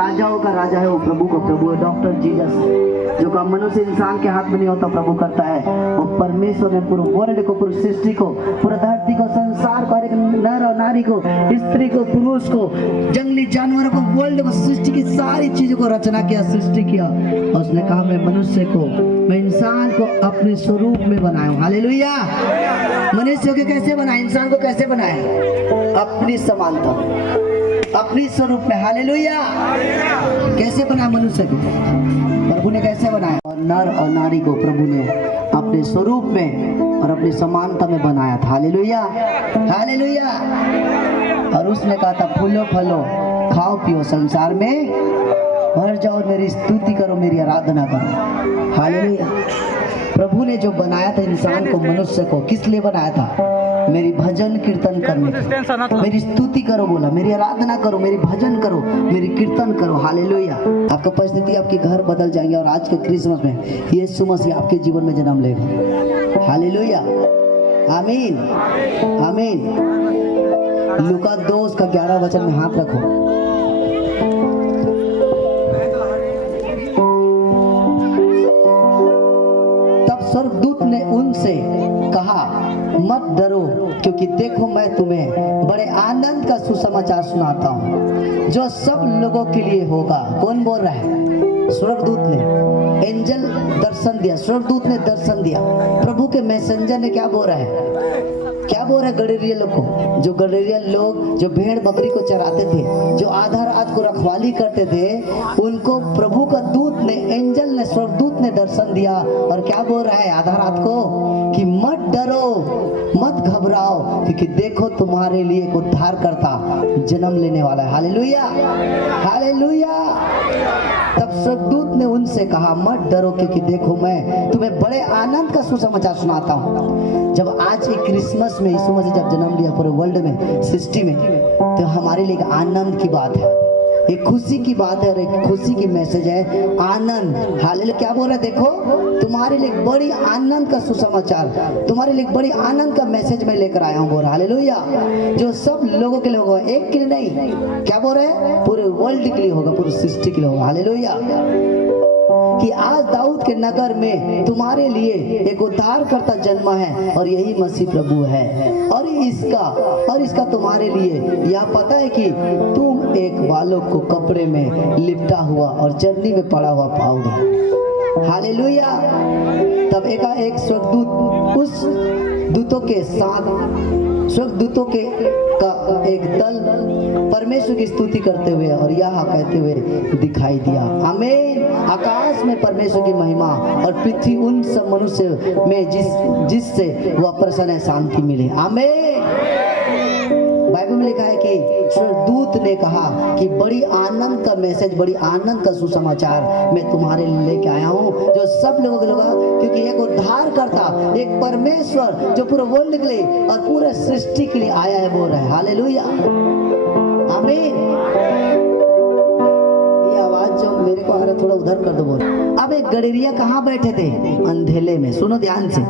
राजाओं का राजा है, वो प्रभु का प्रभु है, डॉक्टर जीसस। जो काम मनुष्य इंसान के हाथ में नहीं होता प्रभु करता है। वो परमेश्वर ने पूरे वर्ल्ड को, पूरी सृष्टि को, पूरी धरती को, संसार को, हर एक नर और नारी को, स्त्री को, पुरुष को, जंगली जानवरों को, वर्ल्ड को, सृष्टि की सारी चीजों को रचना किया, सृष्टि किया। और उसने कहा मैं मनुष्य को, मैं इंसान को अपने स्वरूप में बनाया हूँ। हालेलुया। मनुष्य को कैसे बनाया, इंसान को कैसे बनाया? अपनी समानता, अपनी स्वरूप में। हालेलुया। कैसे बनाया मनुष्य को? प्रभु ने कैसे बनाया? और नर और नारी को प्रभु ने अपने स्वरूप में और अपनी समानता में बनाया था। Hallelujah, hallelujah. और उसने कहा था फूलो फलो, खाओ पियो, संसार में भर जाओ, मेरी स्तुति करो, मेरी आराधना करो। हालेलुया। प्रभु ने जो बनाया था इंसान को, मनुष्य को, किस लिए बनाया था? मेरी भजन कीर्तन करने के, मेरी स्तुति करो बोला, मेरी आराधना करो, मेरी भजन करो, मेरी कीर्तन करो। हालेलुया। आपका परिस्थिति, आपके घर बदल जाएंगे। और आज के क्रिसमस में यीशु मसीह आपके जीवन में जन्म लेगा। हालेलुया, आमीन, आमीन। लूका 2:11 वचन में हाथ रखो। स्वर्गदूत ने उनसे कहा मत डरो, क्योंकि देखो मैं तुम्हें बड़े आनंद का सुसमाचार सुनाता हूँ, जो सब लोगों के लिए होगा। कौन बोल रहा है? स्वर्गदूत ने, एंजल दर्शन दिया, स्वर्गदूत ने दर्शन दिया। प्रभु के मैसेंजर ने क्या बोल रहा है? क्या बोल रहा है गडरिया लोग को? जो गडरिया लोग जो भेड़ बकरी को चराते थे, जो आधा रात को रखवाली करते थे, उनको प्रभु का दूत ने, एंजल ने, स्वर्गदूत ने दर्शन दिया। और क्या बोल रहा है आधा रात को? कि मत डरो, मत घबराओ, क्योंकि देखो तुम्हारे लिए एक उद्धारकर्ता जन्म लेने वाला है। Hallelujah, hallelujah. तब स्वर्गदूत ने उनसे कहा मत डरो, क्योंकि देखो मैं तुम्हें बड़े आनंद का सुसमाचार सुनाता हूँ। जब आज एक क्रिसमस में यीशु मसीह जब जन्म लिया पूरे वर्ल्ड में, सृष्टि में, तो हमारे लिए एक आनंद की बात है, एक खुशी की बात है, और एक खुशी की मैसेज है, आनंद। हालेलुया। क्या बोल रहा है? देखो तुम्हारे लिए एक बड़ी आनंद का सुसमाचार, तुम्हारे लिए एक बड़ी आनंद का मैसेज मैं लेकर आया हूँ। बोल रहा हालेलुया। जो सब लोगों के लिए होगा, एक के लिए नहीं। क्या बोल रहे हैं? पूरे वर्ल्ड के लिए होगा, पूरी सृष्टि के लिए होगा। हालेलुया। कि आज दाऊद के नगर में तुम्हारे लिए एक उद्धारकर्ता जन्मा है, और यही मसीह प्रभु है। और इसका तुम्हारे लिए यह पता है कि तुम एक बालक को कपड़े में लिपटा हुआ और चरनी में पड़ा हुआ पाओगे। हालेलुया। तब एकाएक स्वर्गदूत, उस दूतों के साथ, स्वर्गदूतों के का एक दल परमेश्वर की स्तुति करते हुए और यह कहते हुए दिखाई दिया, आमीन। आकाश में परमेश्वर की महिमा, और पृथ्वी उन सब मनुष्य में जिससे वह प्रसन्न है, शांति मिले। आमीन। बाइबल में लिखा है कि स्वर्गदूत ने कहा कि बड़ी आनंद का मैसेज, बड़ी आनंद का सुसमाचार मैं तुम्हारे लिए लेके आया हूँ, जो सब लोगों के लिए होगा। क्योंकि एक उद्धारकर्ता, एक परमेश्वर जो पूरे वर्ल्ड के लिए और पूरे सृष्टि के लिए आया है, बोल रहा है। हालेलुया, आमीन। ये आवाज जो मेरे को आ रहा है, थोड़ा उधर कर दो बोल। अब एक गडरिया कहाँ बैठे थे? अंधेले में। सुनो ध्यान से,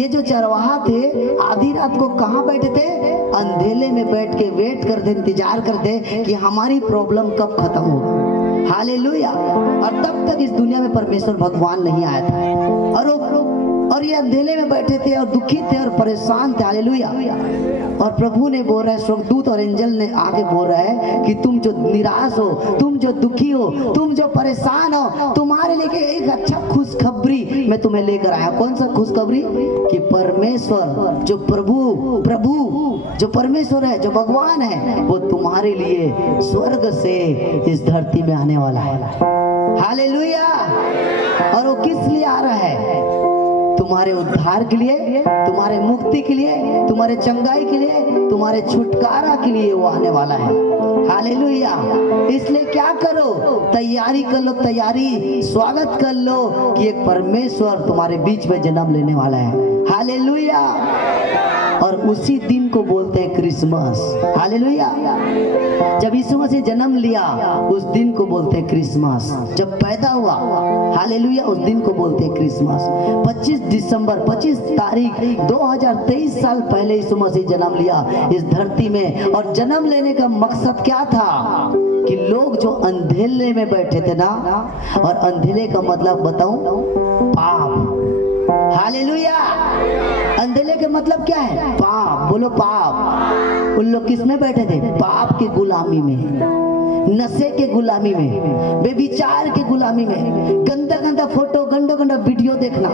ये जो चरवाहा थे आधी रात को कहाँ बैठे थे? अंधेले में बैठ के वेट करते, इंतजार करते कि हमारी प्रॉब्लम कब खत्म होगा। हालेलुया। और तब तक इस दुनिया में परमेश्वर भगवान नहीं आया था, और ये अंधेले में बैठे थे और दुखी थे और परेशान थे। हालेलुया। और प्रभु ने बोल रहा है, स्वर्गदूत और एंजल ने आगे बोल रहा है कि तुम जो निराश हो, तुम जो दुखी हो, तुम जो परेशान हो, तुम्हारे लिए एक अच्छा खुशखबरी मैं तुम्हें लेकर आया। कौन सा खुशखबरी? कि परमेश्वर जो प्रभु जो परमेश्वर है, जो भगवान है, वो तुम्हारे लिए स्वर्ग से इस धरती में आने वाला है। हालेलुया। और वो किस लिए आ रहा है? तुम्हारे उद्धार के लिए, तुम्हारे मुक्ति के लिए, तुम्हारे चंगाई के लिए, तुम्हारे छुटकारा के लिए वो आने वाला है। हालेलुया। इसलिए क्या करो? तैयारी कर लो, तैयारी, स्वागत कर लो कि एक परमेश्वर तुम्हारे बीच में जन्म लेने वाला है। हालेलुया। और उसी दिन को बोलते हैं क्रिसमस। हालेलुया। जब यीशु मसीह जन्म लिया उस दिन को बोलते हैं क्रिसमस। जब पैदा हुआ, हालेलुया, उस दिन को बोलते हैं क्रिसमस। 25 दिसंबर 25 तारीख 2023 साल पहले यीशु मसीह जन्म लिया इस धरती में। और जन्म लेने का मकसद क्या था कि लोग जो अंधेरे में बैठे थे ना, और अंधेरे का मतलब बताऊं, पाप। हालेलुया। अंधेरे का मतलब क्या है? पाप। बोलो पाप। उन लोग किस में बैठे थे? पाप की गुलामी में, नशे के गुलामी में, बेविचार के गुलामी में, गंदा गंदा फोटो, गंदा गंदा वीडियो देखना,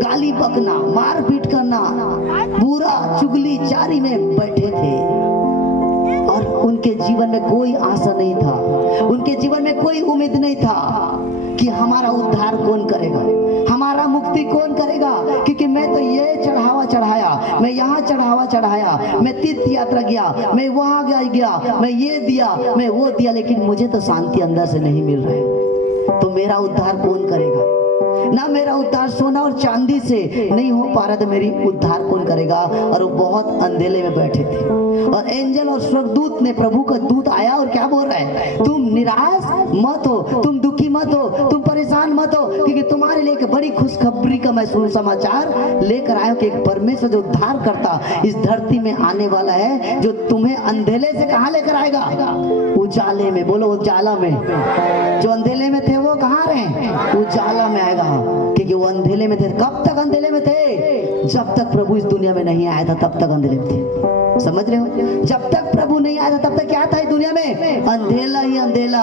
गाली बकना, मारपीट करना, बुरा चुगली चारी में बैठे थे। और उनके जीवन में कोई आशा नहीं था, उनके जीवन में कोई उम्मीद नहीं था कि हमारा उद्धार कौन करेगा, हमारा मुक्ति कौन करेगा। क्योंकि मैं तो ये चढ़ावा चढ़ाया, मैं यहाँ चढ़ावा चढ़ाया, मैं तीर्थ यात्रा गया, मैं वहां गया, मैं ये दिया, मैं वो दिया, लेकिन मुझे तो शांति अंदर से नहीं मिल रहा है। तो मेरा उद्धार कौन करेगा? ना मेरा उद्धार सोना और चांदी से नहीं हो पा रहा, तो मेरी उद्धार कौन करेगा? और वो बहुत अंधेरे में बैठे थे। और एंजल और स्वर्गदूत ने, प्रभु का दूत आया और क्या बोल रहा है? तुम निराश मत हो, तुम दुखी मत हो, तुम परेशान मत हो, क्योंकि तुम्हारे लिए एक बड़ी खुशखबरी का मैं सुसमाचार लेकर आया हूं कि एक परमेश्वर जो उद्धार करता इस धरती में आने वाला है, जो तुम्हें अंधेरे से कहां लेकर आएगा? उजाले में। बोलो उजाला में। जो अंधेरे में थे वो कहां रहे? उजाला में आएगा। क्योंकि वो अंधेरे में थे। कब तक अंधेरे में थे? जब तक प्रभु इस दुनिया में नहीं आया था तब तक अंधेरे में थे। समझ रहे हो? जब तक प्रभु नहीं आया था तब तक क्या था इस दुनिया में? अंधेला ही अंधेला,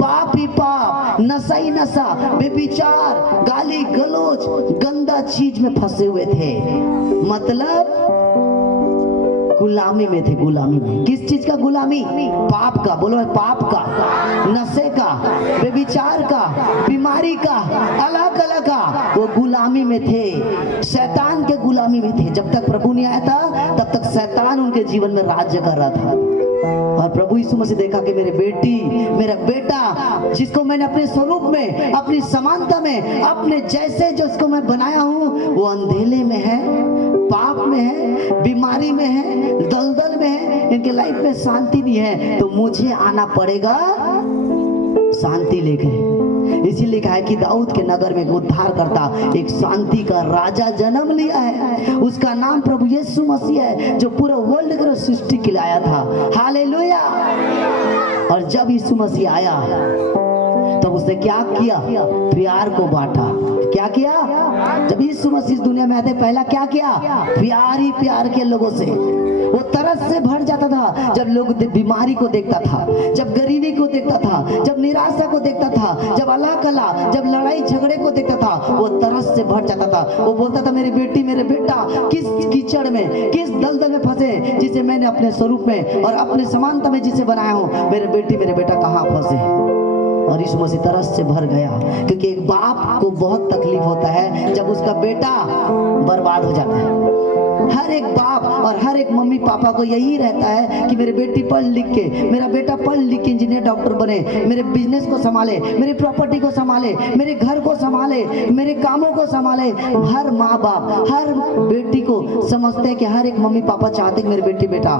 पाप ही पाप, नशा ही नशा, बेविचार, गाली गलौज, गंदा चीज में फंसे हुए थे। मतलब गुलामी में थे। गुलामी में किस चीज का? गुलामी। पाप का। बोलो पाप का, नशे का, बेविचार का, बीमारी का, अलग अलग का वो गुलामी में थे। शैतान के गुलामी में थे। जब तक प्रभु नहीं आया था तब तक शैतान उनके जीवन में राज्य कर रहा था। और प्रभु यीशु मसीह देखा कि मेरे बेटी, मेरा बेटा, जिसको मैंने अपने स्वरूप में, अपनी समानता में, अपने जैसे जो इसको मैं बनाया हूँ, वो अंधेरे में है, पाप में है, बीमारी में है, दलदल में है, इनके लाइफ में शांति नहीं है। तो मुझे आना पड़ेगा शांति लेकर। इसीलिए लिखा है कि दाऊद के नगर में उद्धार करता एक शांति का राजा जन्म लिया है। उसका नाम प्रभु यीशु मसीह है, जो पूरा वर्ल्ड को सृष्टि के लिए आया था। हालेलुया। और जब यीशु मसीह आया तो उसने क्या किया? प्यार को बांटा। क्या किया? जब यीशु मसीह इस दुनिया में आते पहला क्या किया? प्यार ही प्यार के लोगों से। वो तरस से भर जाता था जब लोग बीमारी को देखता था, जब गरीबी को देखता था, जब निराशा को देखता था, जब अल्लाह कला, जब लड़ाई झगड़े को देखता था, वो तरस से भर जाता था। वो बोलता था, मेरी बेटी, मेरे बेटा किस कीचड़ में, किस दलदल में फंसे, जिसे मैंने अपने स्वरूप में और अपने समानता में जिसे बनाया हूँ, मेरे बेटी, मेरे बेटा कहाँ फंसे। और यीशु मसीह तरस से भर गया। क्योंकि एक बाप को बहुत तकलीफ होता है जब उसका बेटा बर्बाद हो जाता है। हर एक बाप और हर एक मम्मी पापा को यही रहता है कि मेरी बेटी पढ़ लिख के, मेरा बेटा पढ़ लिख के इंजीनियर डॉक्टर बने, मेरे बिजनेस को संभाले, मेरी प्रॉपर्टी को संभाले, मेरे घर को संभाले, मेरे कामों को संभाले। हर माँ बाप, हर बेटी को समझते हैं कि हर एक मम्मी पापा चाहते हैं कि मेरी बेटी बेटा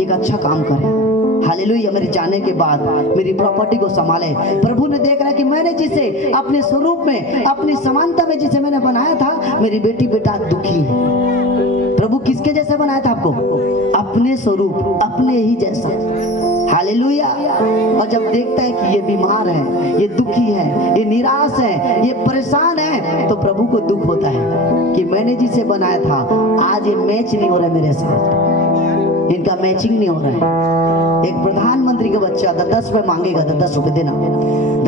एक अच्छा काम करे। हालेलुया। मेरे जाने के बाद मेरी प्रॉपर्टी को संभाले। प्रभु ने देख रहा है कि मैंने जिसे अपने स्वरूप में, अपनी समानता में जिसे मैंने बनाया था, मेरी बेटी बेटा दुखी है। प्रभु किसके जैसे बनाया था आपको? अपने स्वरूप, अपने ही जैसा। हालेलुया। और जब देखता है कि ये बीमार है, ये दुखी है, ये निराश है, ये परेशान है, तो प्रभु को दुख होता है कि मैंने जिसे बनाया था आज ये मैच नहीं हो रहा है मेरे साथ, इनका मैचिंग नहीं हो रहा है। एक प्रधानमंत्री का बच्चा 10 रुपए मांगेगा, 10 रुपए देना,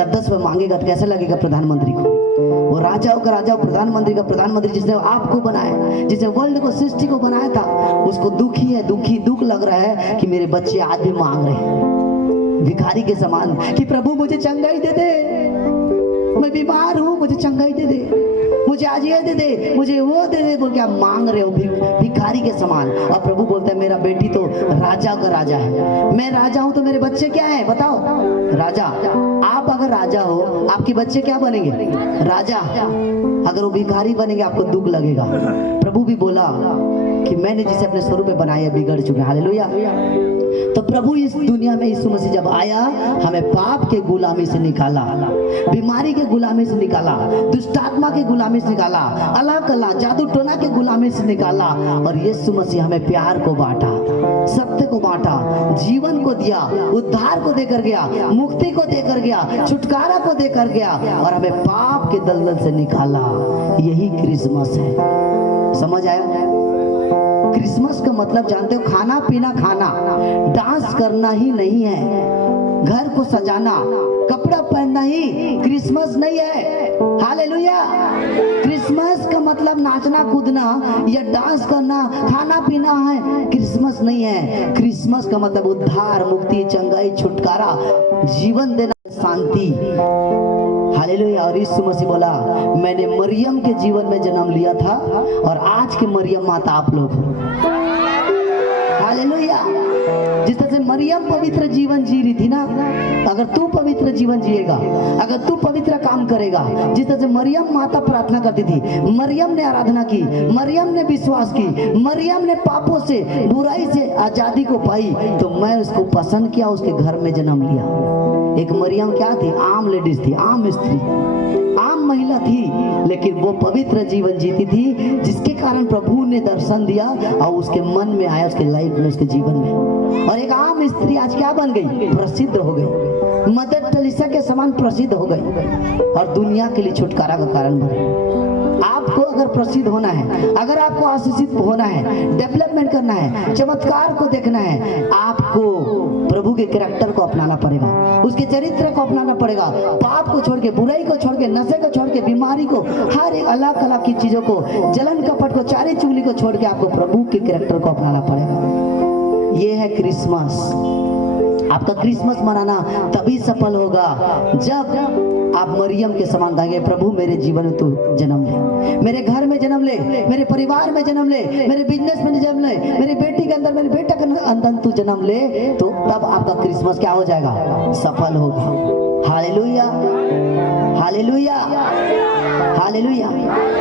10 रुपए मांगेगा तो कैसे लगेगा प्रधानमंत्री को? वो राजाओं का राजा, प्रधानमंत्री का प्रधानमंत्री, जिसने आपको बनाया, जिसने वर्ल्ड को, सृष्टि को बनाया था, उसको दुखी है, दुख लग रहा है कि मेरे बच्चे आज भी मांग रहे हैं भिखारी के समान कि प्रभु मुझे चंगाई दे दे, मैं बीमार हूँ, मुझे चंगाई दे दे, मुझे आज ये दे दे, मुझे वो दे दे, बोल के आप मांग रहे हो भिखारी के समान। और प्रभु बोलता है मेरा बेटी तो राजा का राजा है, मैं राजा हूं तो मेरे बच्चे क्या है बताओ? राजा। आप आप अगर राजा हो, आपके बच्चे क्या बनेंगे? राजा। अगर वो भिखारी बनेंगे आपको दुख लगेगा। प्रभु भी बोला कि मैंने जिसे अपने स्वरूप में बनाया बिगड़ चुके। हालेलुया। तो प्रभु इस दुनिया में यीशु मसीह जब आया, हमें पाप के गुलामी से निकाला, बीमारी के गुलामी से निकाला, दुष्ट आत्मा के गुलामी से निकाला, अल्लाह कला जादू टोना के गुलामी से निकाला। और यीशु मसीह हमें प्यार को बांटा, सत्य को बांटा, जीवन को दिया, उद्धार को देकर गया, मुक्ति को देकर गया, छुटकारा को देकर गया और हमें पाप के दलदल से निकाला। यही क्रिसमस है। समझ आया? क्रिसमस का मतलब जानते हो? खाना पीना खाना, डांस करना ही नहीं है। घर को सजाना, कपड़ा पहनना ही क्रिसमस नहीं है। हालेलुया। क्रिसमस का मतलब नाचना कूदना या डांस करना, खाना पीना है, क्रिसमस नहीं है। क्रिसमस का मतलब उद्धार, मुक्ति, चंगाई, छुटकारा, जीवन देना, शांति। हालेलुया। और यीशु मसीह बोला मैंने मरियम के जीवन में जन्म लिया था और आज के मरियम माता आप लोग हो। हालेलुया। जिस तरह से मरियम पवित्र जीवन जी रही थी ना, अगर तू पवित्र जीवन जिएगा, अगर तू पवित्र काम करेगा, जिस तरह से मरियम माता प्रार्थना करती थी, मरियम ने आराधना की, मरियम ने विश्वास की, मरियम ने पापों से, बुराई से आजादी को पाई, तो मैं उसको पसंद किया, उसके घर में जन्म लिया। एक मरियम क्या थी? आम लेडीज थी, आम स्त्री, आम महिला थी, लेकिन वो पवित्र जीवन जीती थी, जिसके कारण प्रभु ने दर्शन दिया और उसके मन में आया, उसके लाइफ में, उसके जीवन में। और एक आम स्त्री आज क्या बन गई? प्रसिद्ध हो गई, मदर टेरेसा के समान प्रसिद्ध हो गई और दुनिया के लिए छुटकारा का कारण बनी। आपको अगर प्रसिद्ध होना है, अगर आपको आशीषित होना है, डेवलपमेंट करना है, चमत्कार को देखना है, आपको प्रभु के कैरेक्टर को अपनाना पड़ेगा, उसके चरित्र को अपनाना पड़ेगा। पाप को छोड़ के, बुराई को छोड़ के, नशे को छोड़ के, बीमारी को, हर एक अलग अलग की चीजों को, जलन कपट को, चारी चुगली को छोड़ के आपको प्रभु के कैरेक्टर को अपनाना पड़ेगा। ये है क्रिसमस। आपका क्रिसमस मनाना तभी सफल होगा जब आप मरियम के समान कहेंगे प्रभु मेरे जीवन में तू जन्म ले, मेरे घर में जन्म ले, मेरे परिवार में जन्म ले, मेरे बिजनेस में जन्म ले, मेरे बेटी के अंदर, मेरे बेटा के अंदर तू जन्म ले, तो तब आपका क्रिसमस क्या हो जाएगा? सफल होगा। Hallelujah, hallelujah, hallelujah.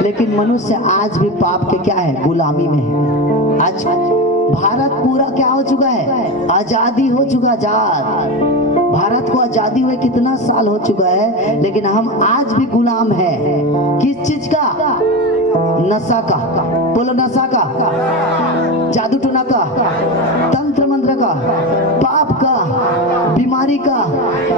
लेकिन मनुष्य आज भी पाप के क्या है? गुलामी में है। आज भारत पूरा क्या हो चुका है? आजादी हो चुका, आजाद। भारत को आजादी हुए कितना साल हो चुका है, लेकिन हम आज भी गुलाम हैं। किस चीज का? नशा का। बोलो नशा का, जादू टोना का, तंत्र मंत्र का, पाप का, बीमारी का,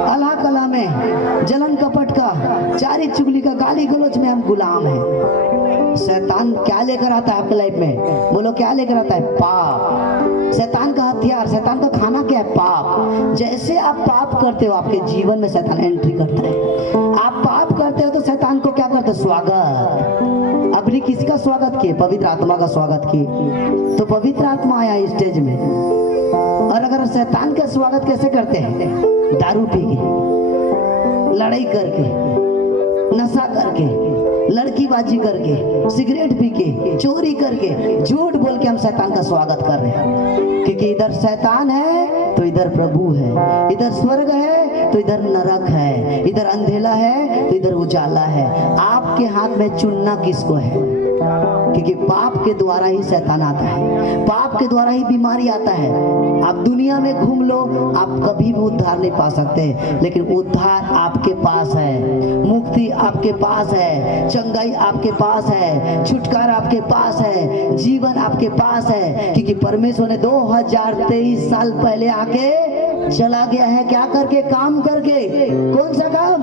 अल्लाह कला में, जलन कपट का, चारी चुगली का, गाली गलौज में हम गुलाम हैं। शैतान क्या लेकर आता है आपके लाइफ में? बोलो क्या लेकर आता है? पाप। शैतान का हथियार, शैतान का खाना क्या है? पाप। जैसे आप पाप करते हो आपके जीवन में शैतान एंट्री करता है। आप पाप करते हो तो शैतान को क्या करते हो? स्वागत। अपनी किसका स्वागत किए? पवित्र आत्मा का स्वागत किए। तो पवित्र आत्मा आया स्टेज में। और अगर शैतान का स्वागत कैसे करते हैं? दारू पी के, लड़ाई करके, नशा करके, लड़कीबाजी करके, सिगरेट पी के, चोरी करके, झूठ बोल के हम शैतान का स्वागत कर रहे हैं। क्योंकि इधर शैतान है तो इधर प्रभु है, इधर स्वर्ग है तो इधर नरक है, इधर अंधेला है तो इधर उजाला है। आपके हाथ में चुनना किसको है? क्योंकि पाप के द्वारा ही शैतान आता है, पाप के द्वारा ही बीमारी आता है। आप दुनिया में घूम लो, आप कभी भी उद्धार नहीं पा सकते, लेकिन उद्धार आपके पास है, मुक्ति आपके पास है, चंगाई आपके पास है, छुटकारा आपके पास है, जीवन आपके पास है। क्योंकि परमेश्वर ने 2023 साल पहले आके चला गया है। क्या करके? काम करके। कौन सा काम?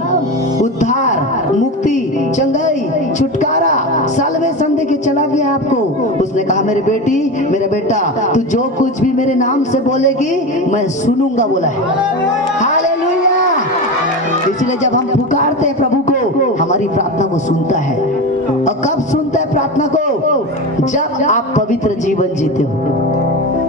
उद्धार, मुक्ति, चंगाई, छुटकारा, साल्वेशन दे के चला गया आपको। उसने कहा मेरे बेटी, मेरे बेटा, तू जो कुछ भी मेरे नाम से बोलेगी मैं सुनूंगा, बोला है। हालेलुया। इसलिए जब हम पुकारते हैं प्रभु को, हमारी प्रार्थना को सुनता है। और कब सुनता है प्रार्थना को? जब आप पवित्र जीवन जीते हो।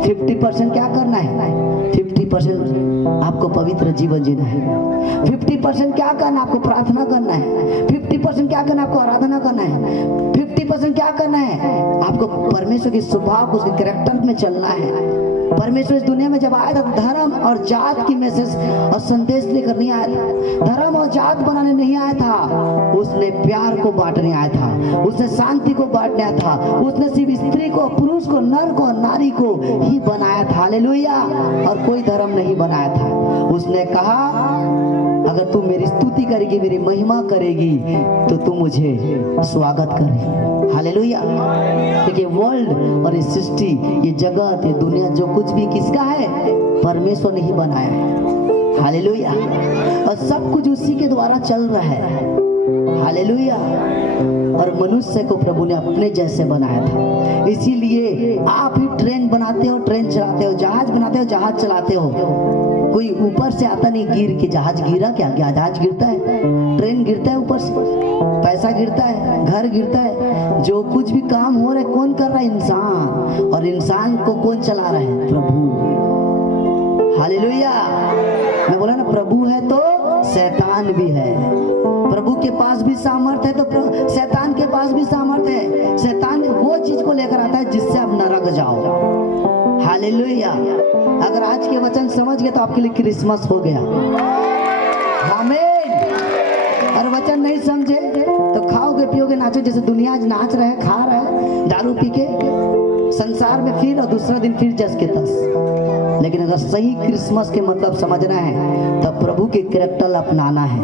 50% क्या करना है? 50% आपको पवित्र जीवन जीना है। 50% क्या करना? आपको प्रार्थना करना है। 50% क्या करना? आपको आराधना करना है। 50% क्या करना है? आपको परमेश्वर के स्वभाव को, उसके कैरेक्टर में चलना है। परमेश्वर इस दुनिया में जब आया था तो धर्म और जात की मैसेज और संदेश लेकर नहीं आया था, धर्म और जात बनाने नहीं आया था, उसने प्यार को बांटने आया था, उसने शांति को बांटने आया था, उसने सिर्फ स्त्री को, पुरुष को, नर को, नारी को ही बनाया था। हालेलुया। और कोई धर्म नहीं बनाया था। उसने कहा अगर तू मेरी स्तुति करेगी, मेरी महिमा करेगी तो तू मुझे स्वागत कर। हालेलुया। क्योंकि वर्ल्ड और ये सृष्टि, ये जगत, ये दुनिया, जो कुछ भी किसका है? परमेश्वर ने ही बनाया है। हालेलुया। और सब कुछ उसी के द्वारा चल रहा है। हालेलुया। और मनुष्य को प्रभु ने अपने जैसे बनाया था। इसीलिए आप ही ट्रेन बनाते हो, ट्रेन चलाते हो, जहाज बनाते हो, जहाज चलाते हो। कोई ऊपर से आता नहीं गिर के। जहाज गिरा क्या? जहाज गिरता है, ट्रेन गिरता है, ऊपर से पैसा गिरता है, घर गिरता है। जो कुछ भी काम हो रहा है कौन कर रहा है? इंसान। और इंसान को कौन चला रहा है? प्रभु। हालेलुया। मैं बोला ना, प्रभु है तो शैतान भी है। प्रभु के पास भी सामर्थ्य है तो शैतान के पास भी सामर्थ्य है। शैतान वो चीज को लेकर आता है जिससे आप नरक जाओ। हालेलुया। अगर आज के वचन समझ गए तो आपके लिए क्रिसमस हो गया। आमीन। और वचन नहीं समझे तो खाओगे, पियोगे, नाचो जैसे दुनिया आज नाच रहे, खा रहे दारू पी के संसार में फिर, और दूसरा दिन फिर जस के तस। लेकिन अगर सही क्रिसमस के मतलब समझना है तब प्रभु के कैरेक्टर अपनाना है,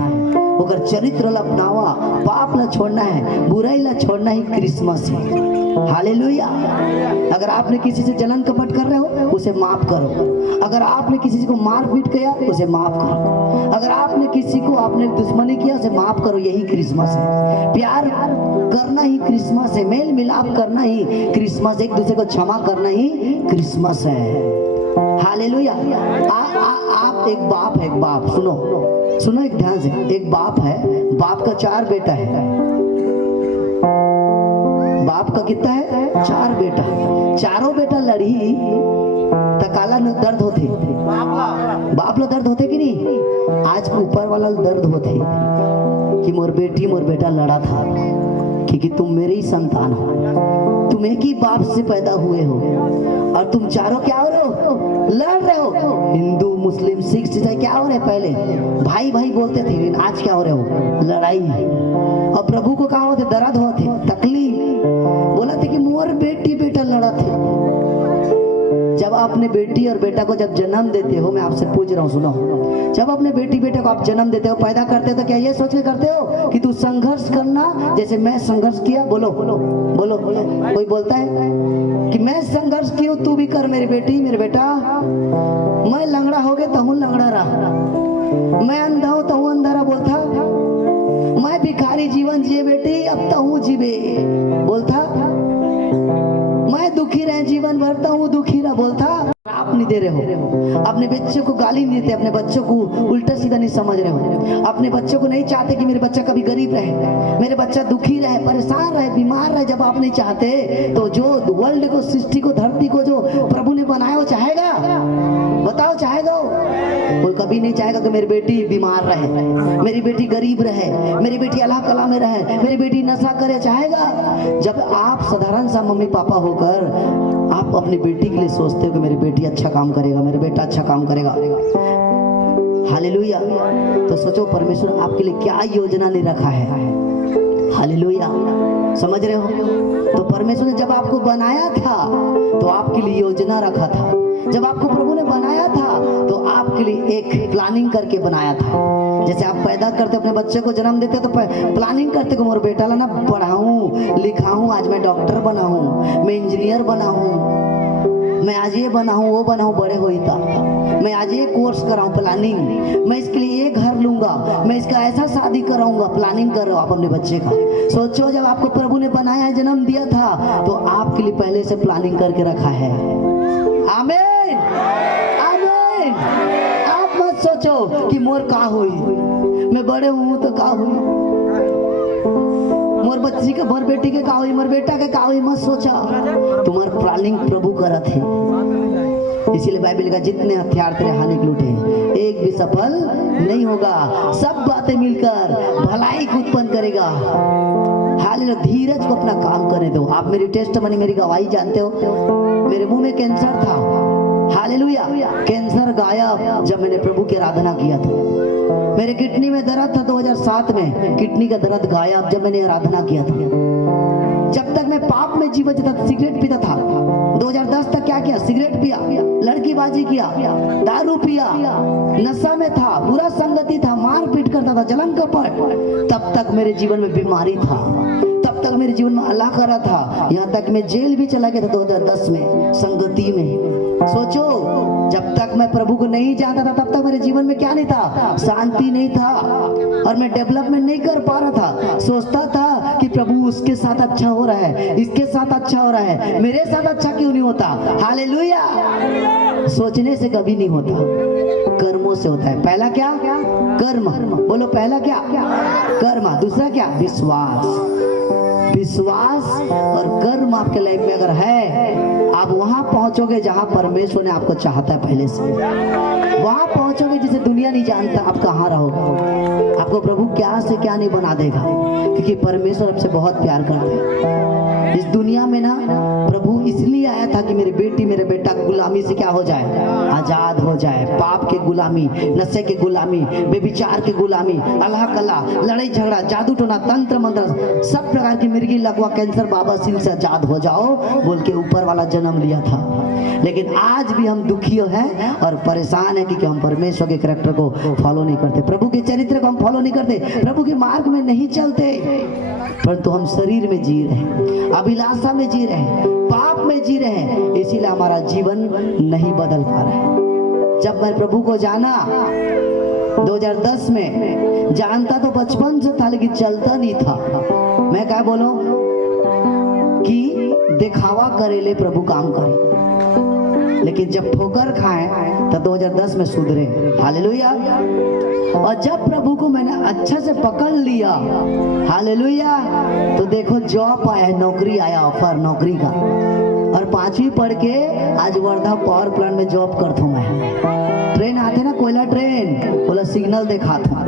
अगर चरित्र अपनावा, पाप ला छोड़ना है, बुराई ला छोड़ना ही क्रिसमस है। हालेलुया। अगर आपने किसी से जलन कपट कर रहे हो उसे माफ करो। अगर आपने किसी को मार पीट किया उसे माफ करो। अगर आपने किसी को आपने दुश्मनी किया उसे माफ करो। यही क्रिसमस है। प्यार करना ही क्रिसमस है। मेल मिलाप करना ही क्रिसमस, एक दूसरे को क्षमा करना ही क्रिसमस है। हालेलुया। आप एक बाप है, एक बाप, सुनो एक ध्यान से। एक बाप है, बाप का 4 बेटा है। बाप का कितना है? 4 बेटा। चारों बेटा लड़ी तकाला न दर्द होते, बाप लो दर्द होते कि नहीं? आज ऊपर वाला दर्द होते कि मोर बेटा लड़ा था, क्योंकि तुम मेरे ही संतान हो, तुम एक ही बाप से पैदा हुए हो, और तुम चारों क्या हो रहे हो? लड़ रहे हो। हिंदू, मुस्लिम, सिख, ईसाई क्या हो रहे? पहले भाई भाई बोलते थे, लेकिन आज क्या हो रहे हो? लड़ाई। और प्रभु को कहा होते? दर्द होते, तकलीफ। बोला थे कि मोर बेटा लड़ा थे। जब आपने बेटी और बेटा को जब जन्म देते हो, मैं आपसे पूछ रहा हूँ, सुनो, जब अपने बेटे को आप जन्म देते हो, पैदा करते हो, तो क्या ये सोच के करते हो कि तू संघर्ष करना जैसे मैं संघर्ष किया? बोलो बोलो बोलो बोलो। कोई बोलता है कि मैं संघर्ष की हूँ, तू भी कर मेरी बेटी, मेरे बेटा। मैं लंगड़ा हो गया तो हूँ लंगड़ा रहा, मैं अंधा हूँ तो हूँ अंधारा बोलता, मैं भिखारी जीवन जिए बेटी अब तो हूँ जीवे बोलता, मैं दुखी रहे जीवन भरता हूँ दुखी रहा बोलता। आप नहीं दे रहे हो, अपने बच्चों को गाली नहीं देते, अपने बच्चों को उल्टा सीधा नहीं समझ रहे हो, अपने बच्चों को नहीं चाहते कि मेरे बच्चा कभी गरीब रहे, मेरे बच्चा दुखी रहे, परेशान रहे, बीमार रहे। जब आप नहीं चाहते तो जो वर्ल्ड को, सृष्टि को, धरती को जो प्रभु ने बनाया वो चाहेगा? बताओ, चाहेगा? कोई कभी नहीं चाहेगा कि मेरी बेटी बीमार रहे, मेरी बेटी गरीब रहे, मेरी बेटी अल्लाह कला में रहे, मेरी बेटी नशा करे। चाहेगा? जब आप साधारण सा मम्मी पापा होकर आप अपनी बेटी के लिए सोचते हो कि मेरी बेटी अच्छा काम करेगा, मेरा बेटा अच्छा काम करेगा, हालेलुया, तो सोचो परमेश्वर आपके लिए क्या योजना नहीं रखा है। हालेलुया। समझ रहे हो? तो परमेश्वर ने जब आपको बनाया था तो आपके लिए योजना रखा था। जब आपको प्रभु ने बनाया था तो आपके लिए एक प्लानिंग करके बनाया था। जैसे आप पैदा करते अपने बच्चे को जन्म देते तो प्लानिंग करते कि मोर बेटा ला ना पढ़ाऊं लिखाऊं, आज मैं डॉक्टर बनाऊं, मैं इंजीनियर बनाऊं, मैं आज ये बनाऊं वो बनाऊं, बड़े होई था मैं आज ये कोर्स कराऊं, प्लानिंग, मैं इसके लिए ये घर लूंगा, मैं इसका ऐसा शादी कराऊंगा। प्लानिंग कर रहे हो आप अपने बच्चे का। सोचो जब आपको प्रभु ने बनाया है, जन्म दिया था तो आपके लिए पहले से प्लानिंग करके रखा है। आमीन, आमीन। आप मत सोचो कि मोर का हुई, मैं बड़े हूँ तो का हुई, मोर बच्ची के, मोर बेटी के का हुई, मोर बेटा के का हुई, मत सोचा। तुम्हार प्लानिंग प्रभु करत है। इसीलिए बाइबल का जितने हथियार तेरे हानि के लूटे एक भी सफल नहीं होगा। सब बातें मिलकर भलाई को उत्पन्न करेगा। हालेलुया। धीरज को अपना काम करने दो। आप मेरी टेस्ट मनी, मेरी गवाही जानते हो, मेरे मुंह में कैंसर था, हालेलुया। कैंसर गायब जब मैंने प्रभु की आराधना किया था। मेरे किडनी में दर्द था 2007 में, किडनी का दर्द गायब जब मैंने आराधना किया था। जब तक मैं पाप में जीवन जीता था, सिगरेट पीता था। 2010 तक क्या किया? सिगरेट पिया, लड़कीबाजी किया, दारू पिया, नशा में था, बुरा संगति था, मार पीट करता था, जलन कपट। तब तक मेरे जीवन में बीमारी था, तब तक मेरे जीवन में अल्लाह करा था। यहाँ तक मैं जेल भी चला गया था 2010 में, संगति में। सोचो, जब तक मैं प्रभु को नहीं जानता था तब तक मेरे जीवन में क्या नहीं था? शांति नहीं था, और मैं डेवलपमेंट नहीं कर पा रहा था। सोचता था कि प्रभु उसके साथ अच्छा हो रहा है, इसके साथ अच्छा हो रहा है, मेरे साथ अच्छा क्यों नहीं होता? हालेलुया। सोचने से कभी नहीं होता, कर्मों से होता है। पहला क्या? कर्म। बोलो पहला क्या? कर्म। दूसरा क्या? विश्वास। विश्वास और कर्म आपके लाइफ में अगर है, आप वहां पहुंचोगे जहां परमेश्वर ने आपको चाहता है पहले से। वहां पहुंचोगे जिसे दुनिया नहीं जानता आप कहां रहोगे। आपको प्रभु क्या से क्या नहीं बना देगा, क्योंकि परमेश्वर आपसे बहुत प्यार करता है। इस दुनिया में ना प्रभु इसलिए आया था कि मेरे बेटी मेरे बेटा गुलामी से क्या हो जाए? आजाद हो जाए। पाप के गुलामी, नशे के गुलामी, बेविचार के गुलामी, अल्लाह कला, लड़ाई झगड़ा, जादू टोना, तंत्र मंत्र, सब प्रकार की मिर्गी लकवा, कैंसर, बाबासील से आजाद हो जाओ बोल के ऊपर वाला जन्म लिया था। लेकिन आज भी हम दुखी हैं और परेशान हैं क्योंकि हम परमेश्वर के कैरेक्टर को फॉलो नहीं करते, प्रभु के चरित्र को हम फॉलो नहीं करते, प्रभु के मार्ग में नहीं चलते। परंतु हम शरीर में जी रहे हैं, अभिलाषा में जी रहे हैं, पाप में जी रहे हैं, इसीलिए हमारा जीवन नहीं बदल पा रहा है। जब मैं प्रभु को जाना 2010 में, जानता तो बचपन से था लेकिन चलता नहीं था। मैं क्या बोलूं कि दिखावा करे ले प्रभु काम करे, लेकिन जब ठोकर खाए तो 2010 में सुधरे। हालेलुया। और जब प्रभु को मैंने अच्छा से पकड़ लिया, हालेलुया, तो देखो जॉब आया, नौकरी आया, ऑफर नौकरी का। और 5वीं पढ़ के आज वर्धा पावर प्लांट में जॉब करता हूँ मैं। ट्रेन आते ना, कोयला ट्रेन, बोला सिग्नल देखा था,